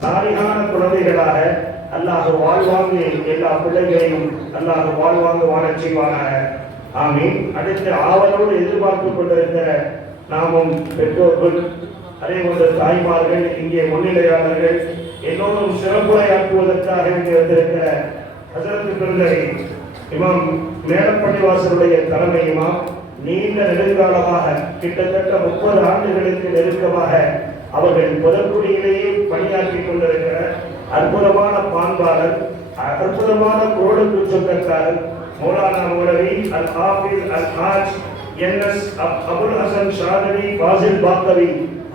சாலிகான குழந்தைகளாக அல்லாஹ் வாழ்வாங்கு எல்லா பிள்ளைகளையும் அல்லாஹ் வாழ்வாங்கு வாழச் செய்வானாக. ஆமீன். அடுத்து ஆவலோடு எதிர்பார்த்து கொண்டிருந்த நாமும் பெற்றோர்கள் அதே போன்ற தாய்மார்கள் இங்கே முன்னிலையாளர்கள் எல்லோரும் சிறப்புரையாக்குவதற்காக இங்கே வந்திருக்கிற ஹசரத்து பெருந்தகை இமாம் மேலப்பள்ளிவாசருடைய தலைமையுமா நீண்ட நெடுங்காலமாக கிட்டத்தட்ட முப்பது ஆண்டுகளுக்கு நெருக்கமாக அவர்கள் முதற்குடியிலேயே பணியாற்றி கொண்டிருக்கிற அற்புதமான பாண்பாளர் அற்புதமான குரலுக்கு சொந்தக்காரர் மௌலானா மௌலவி அல் ஹாஃபிஸ் அல் ஹாஜ் என் எஸ் அபுல் ஹசன் ஷாதவி பாசில் பாக்கவி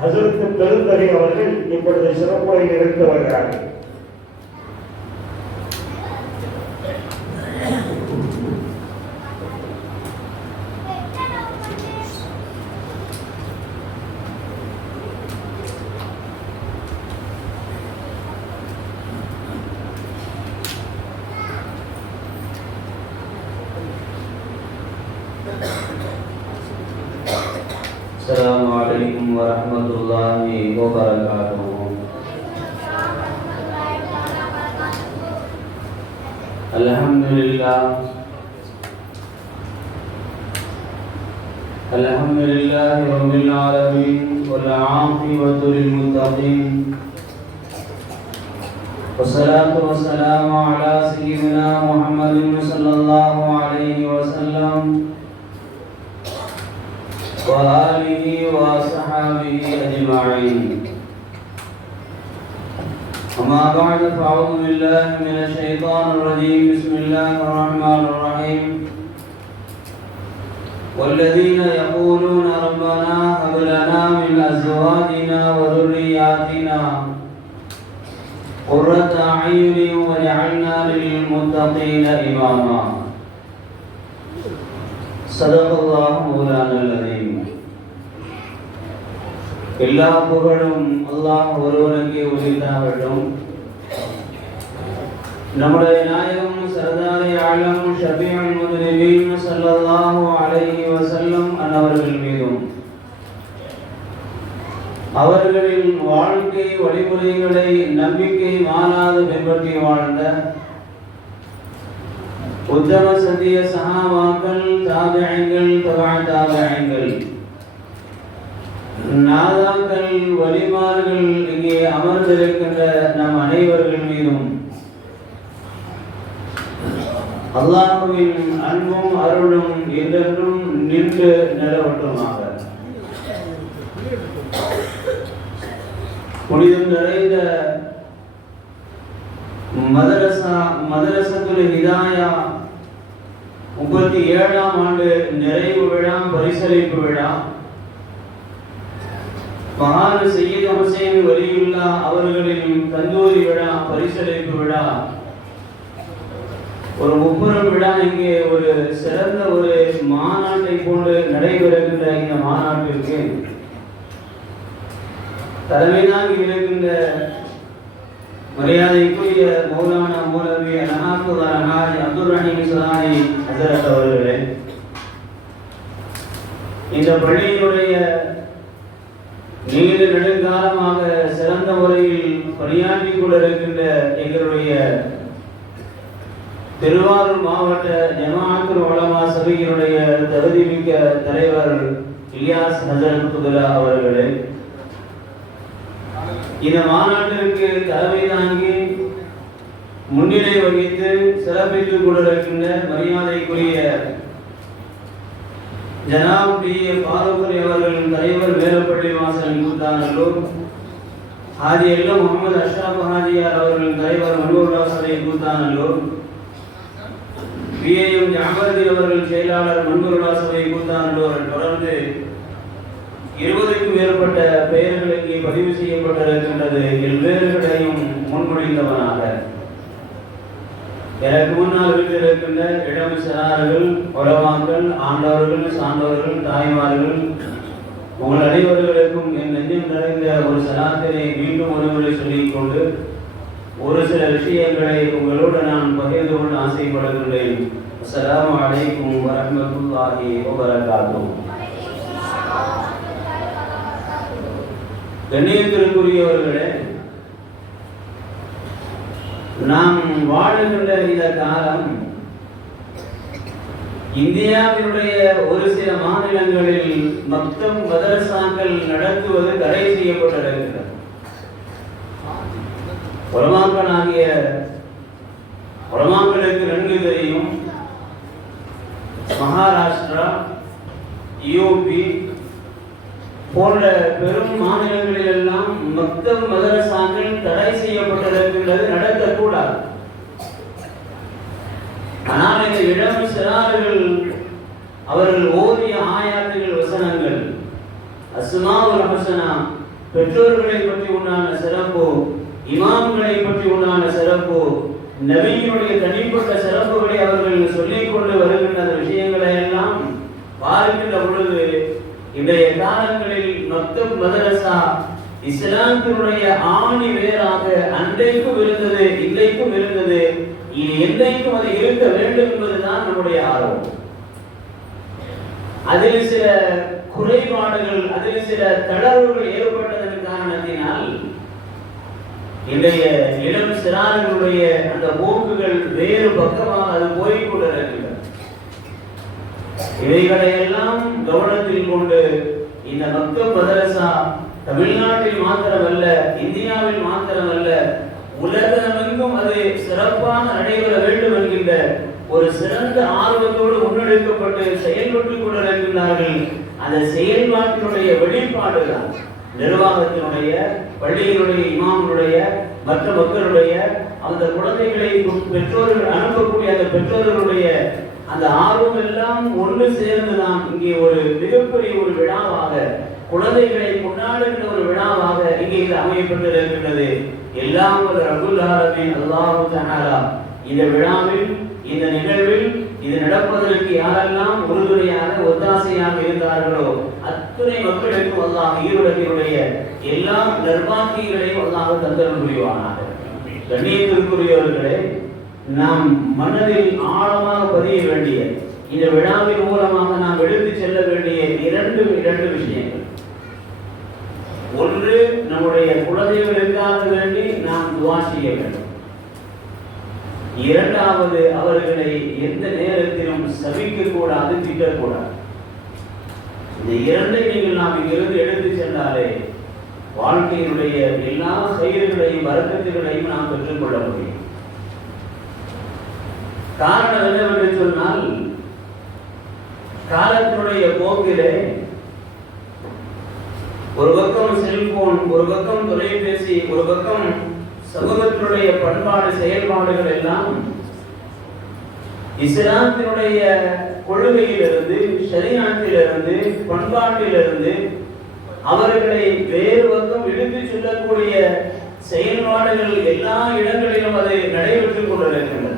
ஹசரத் பெருந்தகை அவர்கள் இப்பொழுது சிறப்புரை நிகழ்த்து வருகிறார்கள். السلام عليكم ورحمة الله وبركاته الحمد لله الحمد لله رب العالمين والعاقبة للمتقين۔ والصلاة والسلام على سيدنا محمد صلى الله عليه وسلم۔ وآله وصحابه أجمعين. أما بعد فأعوذ بالله من الشيطان الرجيم. بسم الله الرحمن الرحيم. والذين يقولون ربنا هب لنا من أزواجنا وذرياتنا قرة أعين واجعلنا للمتقين إماما. صدق الله مولانا العظيم. எல்லா புகழும் அல்லாஹ் ஒருவனுக்கே உரித்தாகட்டும். நம்முடைய நாயகம் சரதாரி ஆலம் ஷபீல் முதுனிபீன் ஸல்லல்லாஹு அலைஹி வசல்லம் அன்னவர்கள் மீதும். அவர்களின் வாழ்க்கை வழிமுறைகளை நம்பிக்கை மாறாது பின்பற்றி வாழ்ந்த உத்தம சதிய சஹாபாக்கள் தாபகங்கள் தபா தாபகங்கள் நாதாக்கள் வலிமார்கள் இங்கே அமர்ந்திருக்கின்ற நம் அனைவர்கள் மீதும். அல்லாஹுவின் அன்பும் அருளும் என்றென்றும் நின்று நிலவட்டுமாக. புனிதம் நிறைந்த மதரசா மதரசத்துல ஹிதாயா முப்பத்தி ஏழாம் ஆண்டு நிறைவு விழா பரிசளிப்பு விழா. மகான் சையீத் ஹுசைன் வலியுல்லா அவர்களின் கந்தூரி விழா பரிசளிப்பு விழா. ஒரு முப்புறம் விழா இங்கே ஒரு சிறந்த ஒரு மாநாட்டை போன்று நடைபெறுகின்ற இந்த மாநாட்டிற்கு தலைமைதான் இருக்கின்ற மரியாதைக்குரிய மௌலானா மௌலவி அனஹாத்துல் அனஹாஜ் அப்துல் ரஹீம் சலானி ஹசரத் அவர்களே இந்த பள்ளியினுடைய நீண்ட நெடுங்காலமாக சிறந்த முறையில் பணியாற்றி கொண்டிருக்கின்ற எங்களுடைய திருவாரூர் மாவட்ட ஜமாஅத்துல் வளமா சபையினுடைய தகுதி மிக்க தலைவர் இலியாஸ் ஹசரத் குதுலா அவர்களே இந்த மாநாட்டிற்கு தலைமை தாங்கி முன்னிலை வகித்து சிறப்பித்துக் கொண்டிருக்கின்ற மரியாதைக்குரிய ஜனாப் பாலபுரி அவர்களின் தலைவர் வேலப்பள்ளி வாசல் கூத்தானல்லூர் ஹாஜி எல்லம் முகமது அஷ்ராப் ஹாஜியார் அவர்களின் தலைவர் மனூர்லா சதை கூத்தானல்லூர் பிஏஎம் ஜாபர்தீன் அவர்கள் செயலாளர் மன்மருலா சபை கூத்தானல்லூர் தொடர்ந்து இருபதுக்கும் மேற்பட்ட பெயர்களுக்கு பதிவு செய்யப்பட்டிருக்கின்றது. எல்வேறுகளையும் முன்மொழிந்தவனாக. எனக்கு முன்னால் இருக்கின்ற இளம் சிறார்கள் ஆண்டவர்கள் சான்றவர்கள் தாய்மார்கள் உங்கள் அனைவர்களுக்கும் என் நெஞ்சம் நிறைந்த ஒரு சலாத்தினை மீண்டும் ஒருமுறை சொல்லிக் கொண்டு ஒரு சில விஷயங்களை உங்களோடு நான் பகிர்ந்து கொண்டு ஆசைப்படுகின்றேன். அஸ்ஸலாமு அலைக்கும் வரஹ்மத்துல்லாஹி வபரகாத்துஹு. கண்ணியத்திற்குரியவர்களே நாம் வாழுகின்ற இந்த காலம் இந்தியாவினுடைய ஒரு சில மாநிலங்களில் மொத்தம் மதரசாக்கள் நடத்துவது தடை செய்யப்பட்டிருக்கிறது. ஆகிய உலமாக்களுக்கு நன்கு தெரியும். மகாராஷ்டிரா யூபி போன்ற பெரும் மாநிலங்களில் எல்லாம் மக்தம் மதரசாக்கள் தடை செய்யப்பட்டிருக்கின்றது நடத்தக்கூடாது ஆனால் இந்த இடம் சிறார்கள் அவர்கள் ஓதிய ஆயாத்துகள் வசனங்கள் அஸ்மாவுல் ஹசனா பெற்றோர்களை பற்றி உண்டான சிறப்பு இமாம்களை பற்றி உண்டான சிறப்பு நபியினுடைய தனிப்பட்ட சிறப்புகளை அவர்கள் சொல்லிக் கொண்டு வருகின்ற விஷயங்களை எல்லாம் பார்க்கின்ற பொழுது இன்றைய காலங்களில் மக்தப் மதரசா இஸ்லாத்தினுடைய ஆணி வேறாக அன்றைக்கும் இருந்தது இன்றைக்கும் இருந்தது. இனி என்றைக்கும் அது இருக்க வேண்டும் என்பதுதான் நம்முடைய ஆர்வம். அதில் சில குறைபாடுகள் அதில் சில தளர்வுகள் ஏற்பட்டதன் காரணத்தினால் இன்றைய இளம் சிறார்களுடைய அந்த போக்குகள் வேறு பக்கமாக அது போய்கொண்டிருக்கின்றன இவைகளையெல்லாம் கவனத்தில் கொண்டு இந்த மக்க மதரசா தமிழ்நாட்டில் மாத்திரமல்ல இந்தியாவில் மாத்திரமல்ல உலகமெங்கும் அது சிறப்பாக நடைபெற வேண்டும் என்கின்ற ஒரு சிறந்த ஆர்வத்தோடு முன்னெடுக்கப்பட்டு செயல்பட்டுக் கொண்டிருக்கின்றார்கள். அந்த செயல்பாட்டினுடைய வெளிப்பாடுதான் நிர்வாகத்தினுடைய பள்ளியினுடைய இமாமனுடைய மற்ற மக்களுடைய அந்த குழந்தைகளை பெற்றோர்கள் அனுப்பக்கூடிய அந்த பெற்றோர்களுடைய அந்த ஆர்வம் எல்லாம் ஒன்று சேர்ந்துதான். இங்கே ஒரு மிகப்பெரிய ஒரு விழாவாக குழந்தைகளை கொண்டாடுகிற ஒரு விழாவாக இங்கே இது அமையப்பட்டிருக்கின்றது. எல்லாம் ஒரு அபுல் ஆலமின் அல்லாஹு தஆலா. இந்த விழாவில் இந்த நிகழ்வில் இது நடப்பதற்கு யாரெல்லாம் உறுதுணையாக ஒத்தாசையாக இருந்தார்களோ அத்துணை மக்களுக்கும் அல்லாஹ் ஈருலகினுடைய எல்லா நிர்வாகிகளையும் அல்லாஹ் தந்தரம் புரிவானாக. கண்ணியத்திற்குரியவர்களே நாம் மனதில் ஆழமாக பதிய வேண்டிய இந்த விழாவின் மூலமாக நாம் எடுத்து செல்ல வேண்டிய இரண்டு இரண்டு விஷயங்கள். ஒன்று நம்முடைய குழந்தைகளுக்காக வேண்டி நாம் துவா செய்ய வேண்டும். இரண்டாவது அவர்களை எந்த நேரத்திலும் சபிக்க கூடாது திட்டக்கூடாது. இந்த இரண்டை நீங்கள் நாம் இங்கிருந்து எடுத்து சென்றாலே வாழ்க்கையினுடைய எல்லா செயல்களையும் வரக்கத்துகளையும் நாம் பெற்றுக்கொள்ள முடியும். காரணம் என்னவென்று சொன்னால் காலத்தினுடைய போக்கிலே ஒரு பக்கம் செல்போன் ஒரு பக்கம் தொலைபேசி ஒரு பக்கம் சமூகத்தினுடைய பண்பாடு செயல்பாடுகள் எல்லாம் இஸ்லாத்தினுடைய கொள்கையிலிருந்து ஷரியாத்திலிருந்து பண்பாட்டிலிருந்து அவர்களை வேறு பக்கம் இழுத்துச் செல்லக்கூடிய செயல்பாடுகள் எல்லா இடங்களிலும் அது நடைபெற்றுக் கொண்டிருக்கின்றன.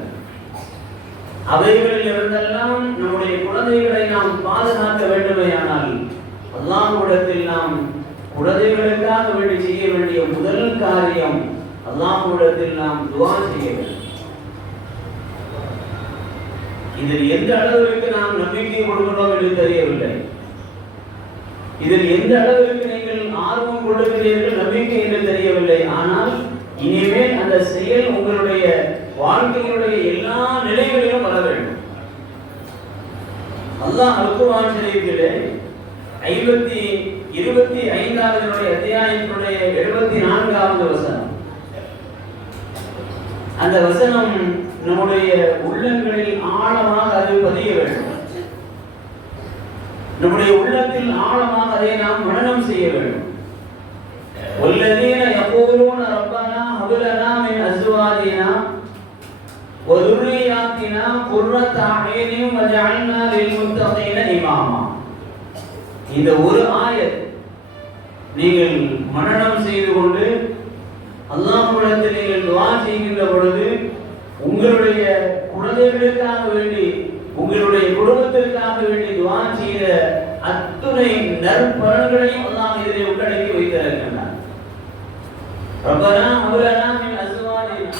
அவைகளில் இருந்தெல்லாம் நம்முடைய குழந்தைகளை நாம் பாதுகாக்க வேண்டுமையானால் அல்லாஹ்விடத்தில் நாம் குழந்தைகளுக்காக வேண்டி செய்ய வேண்டிய முதல் காரியம் அல்லாஹ்விடத்தில் நாம் துவா செய்ய வேண்டும். இதில் எந்த அளவிற்கு நாம் நம்பிக்கை கொடுக்கிறோம் என்று தெரியவில்லை. இதில் எந்த அளவிற்கு நீங்கள் ஆர்வம் கொடுக்கிறீர்கள் நம்பிக்கை என்று தெரியவில்லை. ஆனால் இனிமேல் அந்த செயல் உங்களுடைய வாழ்க்கையினுடைய எல்லா நிலைகளிலும் வர வேண்டும் அல்லாஹ் அல்குர்ஆன் ஷரீஃபிலே ஐம்பத்தி இருபத்தி ஐந்தாவது அத்தியாயத்தினுடைய எழுபத்தி நான்காவது வசனம் அந்த வசனம் நம்முடைய உள்ளங்களில் ஆழமாக அது பதிய வேண்டும் நம்முடைய உள்ளத்தில் ஆழமாக அதை நாம் மனனம் செய்ய வேண்டும் والذين يقولون ربنا هب لنا من ازواجنا وذرياتنا قرة اعين واجعلنا للمتقين اماما இந்த ஒரு ஆயத் நீங்கள் மனனம் செய்து கொண்டு அல்லாஹ்விடத்தில் நீங்கள் துஆ செய்கின்ற பொழுது உங்களுடைய குழந்தைகளுக்காக வேண்டி உங்களுடைய குடும்பத்திற்காக வேண்டி துஆ செய்த அத்துணை நற்பலன்களையும் அல்லாஹ் இதிலே உள்ளடக்கி வைத்திருக்கின்றார் ரப்பனா ஹப் லனா மின் அஸ்வாஜினா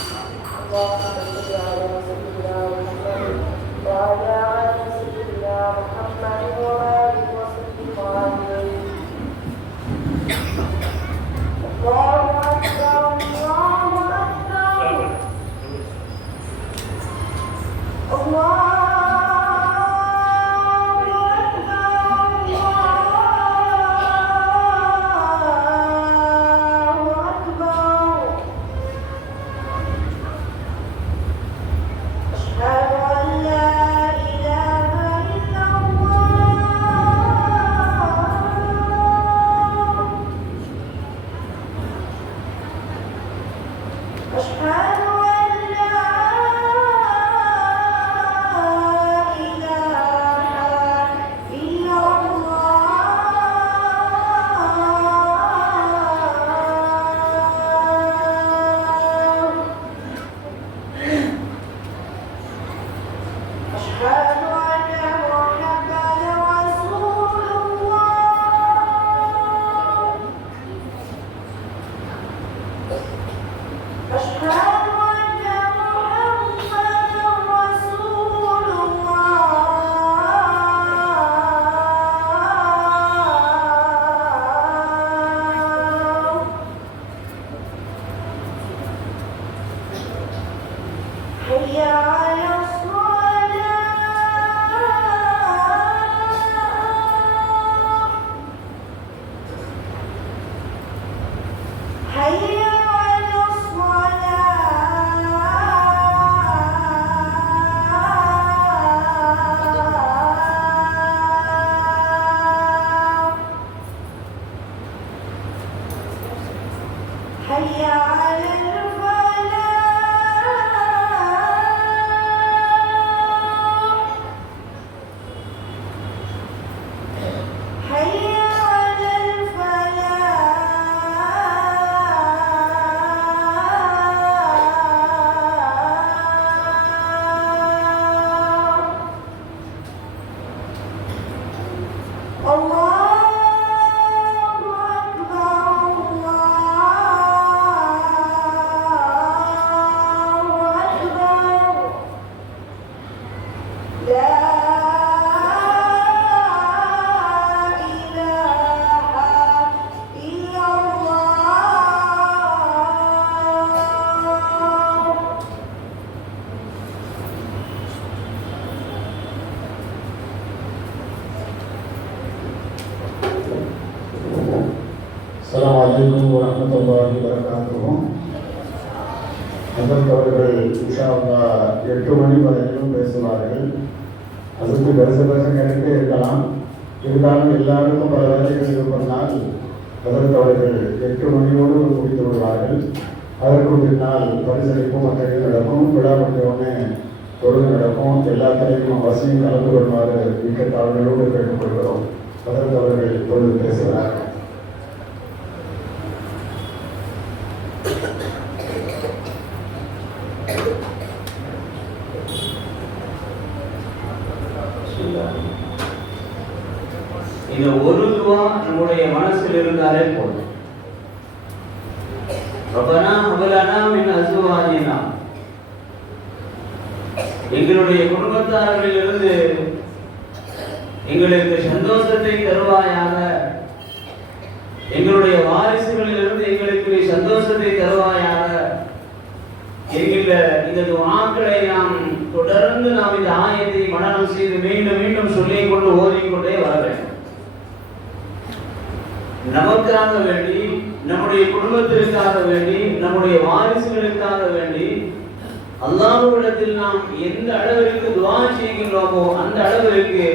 حي على الفلاح தொழுது நடக்கும். எல்லாத்திலையும் அவசியம் கலந்து கொள்வாறு மிக்க தாழ்களோடு கேட்டுக்கொள்கிறோம். அதற்கு அவர்கள் தொழுது பேசுகிறார் இந்த ஒரு துவா நம்முடைய மனசில் இருந்தாலே போதும். ரப்பனா ஹபலனா மின் அசுவாஜினா. எங்களுடைய குடும்பத்தார்களிலிருந்து எங்களுக்கு சந்தோஷத்தை தருவாயாக. எங்களுடைய வாரிசுகளிலிருந்து எங்களுக்கு சந்தோஷத்தை தருவாயாக. என்கின்ற இந்த துஆக்களை நாம் தொடர்ந்து நாம் இந்த ஆயத்தை மனநம் செய்து மீண்டும் மீண்டும் சொல்லிக் கொண்டு ஓதிக்கொண்டே வர வேண்டும். நமக்காக வேண்டி நம்முடைய குடும்பத்திற்காக வேண்டி நம்முடைய வாரிசுகளுக்காக வேண்டி அல்லாஹ்விடத்தில் நாம் எந்த அளவிற்கு துவா செய்கின்றோமோ அந்த அளவிற்கு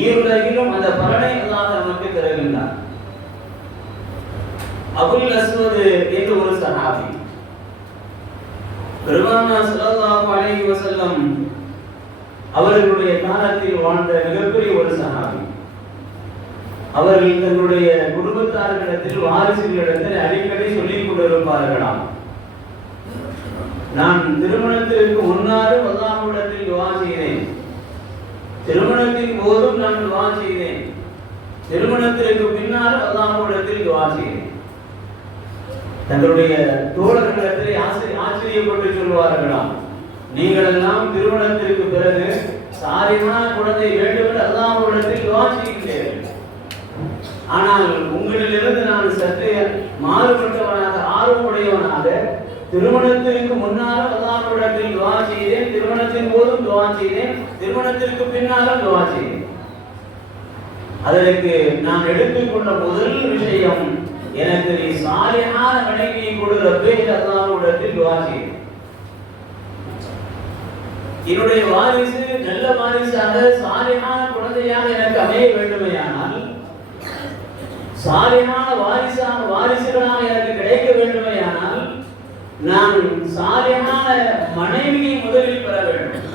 ஈருலகிலும் அந்த பலனை அல்லாஹ் நமக்கு தருகின்றார் அபுல் அஸ்வது என்று ஒரு சஹாபி. பெருமானா ஸல்லல்லாஹு அலைஹி வஸல்லம் அவர்களுடைய காலத்தில் வாழ்ந்த மிகப்பெரிய ஒரு சஹாபி. அவர்கள் தங்களுடைய குடும்பத்தார்களிடத்தில் வாரிசுகளிடத்தில் அடிக்கடி சொல்லிக் கொண்டிருப்பார்களாம். நான் திருமணத்திற்கு முன்னாலும் அல்லாஹ்விடத்தில் துவா செய்தேன். திருமணத்தின் போதும் நான் துவா செய்தேன். திருமணத்திற்கு பின்னாலும் அல்லாஹ்விடத்தில் துவா செய்தேன். தங்களுடைய தோழர்களிடத்திலே ஆசிரிய ஆச்சரியப்பட்டு சொல்வார்களாம் நீங்கள் எல்லாம் திருமணத்திற்கு பிறகு சாரியமான குழந்தை வேண்டும் என்று அல்லாஹ்விடத்தில் துவா செய்கின்றீர்கள் ஆனால் உங்களிலிருந்து நான் சற்று மாறுபட்டவனாக ஆர்வமுடையவனாக திருமணத்திற்கு முன்னாலும் அல்லாஹ்விடத்தில் துவா செய்தேன். திருமணத்தின் போதும் துவா செய்தேன். திருமணத்திற்கு பின்னாலும் துவா செய்தேன். அதற்கு நான் எடுத்துக்கொண்ட முதல் விஷயம் எனக்கு நீ சாலையான மனைவியை கொடு ரப்பே அல்லாஹ்விடத்தில் துவா செய்தேன். என்னுடைய வாரிசு நல்ல வாரிசாக சாலையான குழந்தையாக எனக்கு அமைய வேண்டுமையானால் சாலையான வாரிசாக வாரிசுகளாக எனக்கு கிடைக்க நான் சாலியான மனைவியை முதலில் பெற வேண்டும்.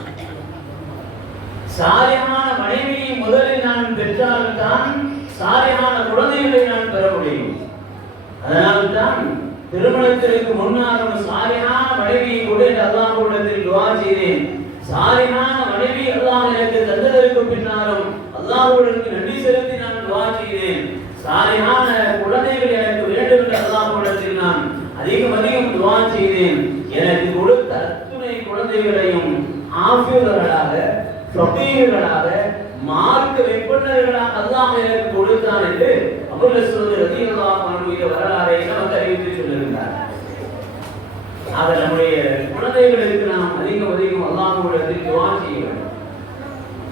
சாலியான மனைவியை முதலில் நான் பெற்றால்தான் சாலியான குழந்தைகளை நான் பெற முடியும். அதனால்தான் திருமணத்திற்கு முன்னாலும் ஒரு சாலியான மனைவியை கூட அல்லாஹ்விடத்தில் துவா செய்தேன். சாலியான மனைவி அல்லாஹ் எனக்கு தந்ததற்கு பின்னாலும் அல்லாஹ் நன்றி செலுத்தி நான் துவா செய்தேன். சாலியான குழந்தைகள் எனக்கு வேண்டும் என்று அல்லாஹ்விடத்தில் நான் அதிகம் அதிகம் துவா செய்தேன் எனக்கு கொடுத்த அத்துணை குழந்தைகளையும் ஆசிரியர்களாக பிரபீகர்களாக மார்க்க விற்பனர்களாக அல்லாஹ் எனக்கு கொடுத்தான் என்று அவர்கள் சொல்வது ரதியல்லாஹு அன்ஹு வரலாறை நமக்கு அறிவித்து சொல்லியிருந்தார். ஆக நம்முடைய குழந்தைகளுக்கு நாம் அதிகம் அதிகம் அல்லாஹ்விடத்தில் துவா செய்ய வேண்டும்.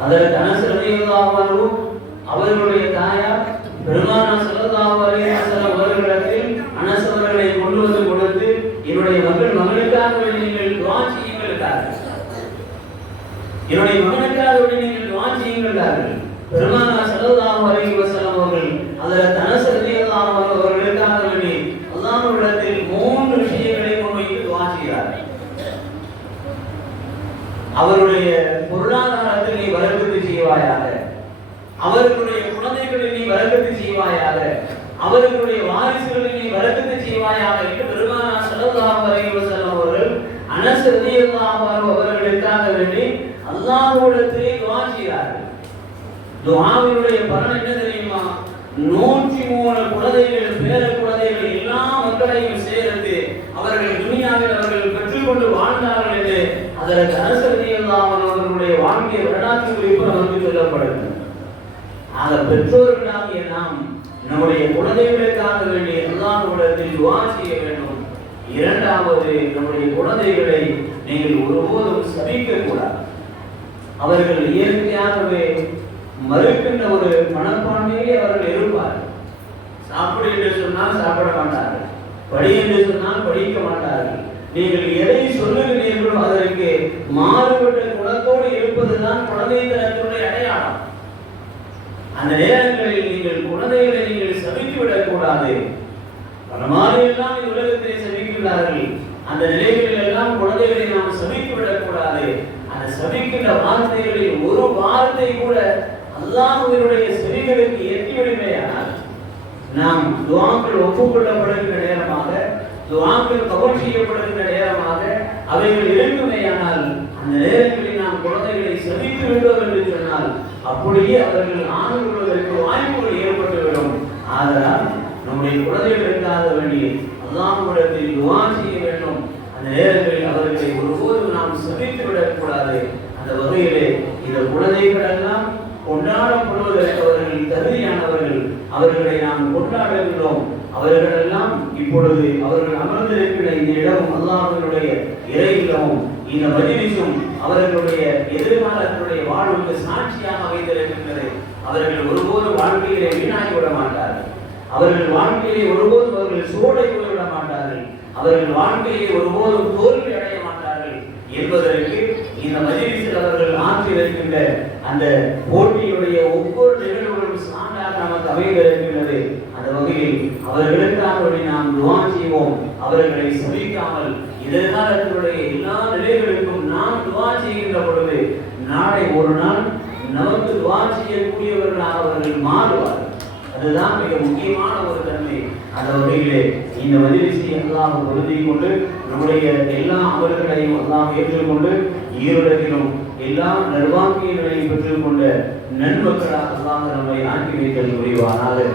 அதற்கு அனசு ரதியல்லாஹு அன்ஹு அவர்களுடைய தாயார் பெருமானா ஸல்லல்லாஹு அலைஹி வஸல்லம் அவர்களிடத்தில் அனஸ் அவர்களை கொண்டு வந்து கொடுத்து என்னுடைய மகள் மகளுக்காக வேண்டி நீங்கள் துவா செய்யுங்கள் என்னுடைய மகனுக்காக வேண்டி நீங்கள் துவா செய்யுங்கள் பெருமானா ஸல்லல்லாஹு வரை வஸல்லம் அவர்கள் ஹஜ்ரத் அனஸ் ரலியல்லாஹு அன்ஹு அவர்களுக்காக வேண்டி அல்லாஹ்விடத்தில் மூன்று விஷயங்களை முன்வைத்து துவா செய்கிறார்கள். அவருடைய பொருளாதாரத்தில் நீ வரக்கத்து செய்வாயாக. அவர்களுடைய குழந்தைகளை நீ வரக்கத்து செய்வாயாக அவர்களுடைய வாரிசுகளை நீ வரக்கத்து செய்வாயாக என்று பெருமானா ஸல்லல்லாஹு அலைஹி செல்லும் அவர்கள் அனஸ் ரலியல்லாஹு அவர்களுக்காக வேண்டி அல்லாஹ்விடத்திலே துவா செய்கிறார்கள் துவாவினுடைய பலன் என்ன தெரியுமா? நூற்றி மூணு குழந்தைகள் பேர குழந்தைகள் எல்லா மக்களையும் சேர்த்து அவர்கள் துணியாவில் அவர்கள் பெற்றுக்கொண்டு வாழ்ந்தார்கள் என்று அதற்கு அரசதியெல்லாம் அவர்களுடைய வாழ்க்கை வரலாற்று குறிப்பு நமக்கு சொல்லப்படுது ஆக பெற்றோர்களாகிய நாம் நம்முடைய குழந்தைகளுக்காக வேண்டிய அல்லாஹ்விடத்தில் துஆ செய்ய வேண்டும். இரண்டாவது நம்முடைய குழந்தைகளை நீங்கள் ஒருபோதும் சபிக்க கூடாது அவர்கள் இயற்கையாகவே மறுக்கின்ற ஒரு மனப்பான்மையிலே அவர்கள் இருப்பார்கள் சாப்பிடு என்று சொன்னால் சாப்பிட மாட்டார்கள். படி என்று சொன்னால் படிக்க மாட்டார்கள். நீங்கள் எதை சொல்லுகிறீர்களோ அதற்கு மாறுபட்ட குணத்தோடு இருப்பதுதான் குழந்தை அடையாளம் அந்த நேரங்களில் நீங்கள் குழந்தைகளை நீங்கள் சபித்து விடக்கூடாது பல மாதிரியெல்லாம் உலகத்திலே சபிக்கிறார்கள் அந்த நிலைகளில் எல்லாம் குழந்தைகளை நாம் சபித்து விடக்கூடாது அந்த சபிக்கின்ற வார்த்தைகளில் ஒரு வார்த்தை கூட அல்லாஹ்வினுடைய செவிகளுக்கு எட்டிவிடுமையானால் நாம் துவாக்கள் ஒப்புக்கொள்ளப்படுகின்ற நேரமாக துவாக்கள் கவர் செய்யப்படுகின்ற நேரமாக அவைகள் இருக்குமேயானால் அந்த நேரங்களில் குழந்தைகளை சபித்து விட்டோம் என்று சொன்னால் அப்படியே அவர்கள் ஆண்டு கொள்வதற்கு வாய்ப்புகள் ஏற்பட்டுவிடும் ஆதலால் நம்முடைய குழந்தைகளுக்காக வேண்டிய அல்லாஹ்விடத்தில் துவா செய்ய வேண்டும். அந்த நேரங்களில் அவர்களை ஒருபோதும் நாம் சபித்து விடக்கூடாது. அந்த வகையிலே இந்த குழந்தைகள் எல்லாம் கொண்டாடப்படுவதற்கு அவர்கள் தகுதியானவர்கள். அவர்களை நாம் கொண்டாடுகிறோம் அவர்கள் எல்லாம் இப்பொழுது அவர்கள் அமர்ந்திருக்கிற இந்த இடம் அல்லாஹ்வினுடைய இறை இந்த மஜிலிசும் அவர்களுடைய எதிர்காலத்தினுடைய வாழ்வுக்கு சாட்சியாக அமைந்திருக்கின்றது. அவர்கள் ஒருபோது வாழ்க்கையிலே வீணாகி விட மாட்டார்கள். அவர்கள் வாழ்க்கையிலே ஒருபோதும் அவர்கள் சோடை போய்விட மாட்டார்கள். அவர்கள் வாழ்க்கையிலே ஒருபோதும் தோல்வி அடைய மாட்டார்கள் என்பதற்கு இந்த மஜிலிசில் அவர்கள் ஆற்றியிருக்கின்ற அந்த போட்டியுடைய ஒவ்வொரு நிகழ்வுகளும் சான்றாக நமக்கு அமைந்திருக்கின்றது. அந்த வகையில் அவர்களுக்காக நாம் துவா செய்வோம். அவர்களை சபிக்காமல் எதிர்காலத்தினுடைய எல்லா நிலைகளுக்கும் துவா செய்கின்ற பொழுது நாளை ஒரு நாள் நமக்கு துவா செய்யக்கூடியவர்களாக அவர்கள் மாறுவார்கள். அதுதான் மிக முக்கியமான ஒரு தன்மை. அந்த வகையிலே இந்த மதிலிசை எல்லாம் உறுதி கொண்டு நம்முடைய எல்லா அமல்களையும் எல்லாம் ஏற்றுக்கொண்டு ஈரோடத்திலும் எல்லா நர்வாக்கியங்களையும் பெற்றுக்கொண்ட நன்மக்களாக நம்மை ஆக்கி வைத்தல் முடிவானால்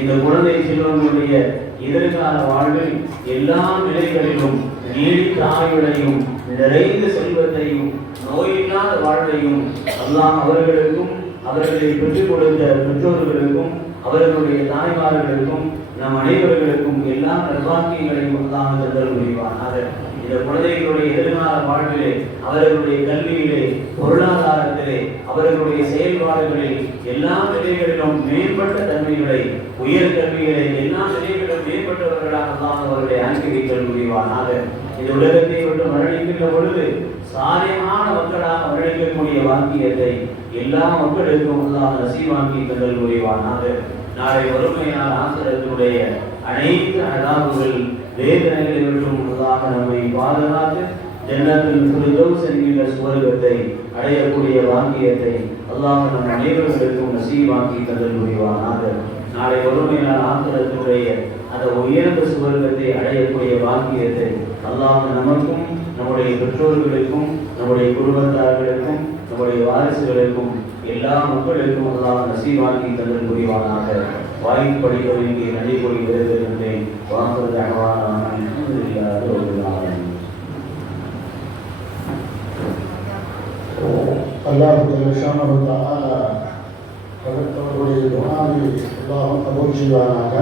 இந்த குழந்தை செல்வங்களுடைய எதிர்கால வாழ்வில் எல்லா நிலைகளிலும் நீடித்த ஆயுளையும் நிறைந்த செல்வத்தையும் நோயில்லாத வாழ்வையும் அல்லாஹ் அவர்களுக்கும் அவர்களை பெற்றுக் கொடுத்த பெற்றோர்களுக்கும் அவர்களுடைய தாய்மார்களுக்கும் நம் அனைவர்களுக்கும் எல்லா நல்வாக்கியங்களையும் அல்லாஹ் தந்தல் புரிவானாக. இந்த குழந்தைகளுடைய எதிர்கால வாழ்விலே அவர்களுடைய கல்வியிலே பொருளாதாரத்திலே அவர்களுடைய செயல்பாடுகளில் எல்லா நிலைகளிலும் மேம்பட்ட தன்மைகளை உயர் கல்விகளை எல்லா நிலைகளிலும் மேம்பட்டவர்களாக அல்லாஹ் அவர்களை அனுப்பி வைத்தல் புரிவானாக. இந்த உலகத்தை விட்டு மரணிக்கின்ற பொழுது சாரியமான மக்களாக மரணிக்கக்கூடிய வாக்கியத்தை எல்லா மக்களுக்கும் அல்லாஹ் நசீவாக்கி தந்தல் புரிவானாக. நாளை வறுமையால் ஆசிரியர்களுடைய அனைத்து அழாவுகள் வேதனைகளை விட்டும் உள்ளதாக நம்மை பாதுகாத்து ஜன்னத்தில் ஃபிர்தௌஸ் என்கின்ற சுவர்க்கத்தை அடையக்கூடிய வாக்கியத்தை அல்லாஹ் நம் அனைவர்களுக்கும் நசீவாக்கி தந்தல் புரிவானாக. நாளை வறுமையால் ஆசிரியர்களுடைய அந்த உயர்ந்த சுவர்க்கத்தை அடையக்கூடிய வாக்கியத்தை அல்லாஹ் நமக்கும் நம்முடைய பெற்றோர்களுக்கும் நம்முடைய குடும்பத்தார்களுக்கும் நம்முடைய வாரிசுகளுக்கும் எல்லா மக்களுக்கும் அல்லாஹ் நசீவாக்கி தந்தல் புரிவானாக. வாய்ப்படிக்க வேண்டிய நன்றி கூறி விருதுகின்றேன் வாக்குறுதி அகவான அல்லாஹ் ஜல்லஷானஹு தஆலா அவர்களுடைய துஆவை அல்லாஹ் கபூல் செய்வானாக.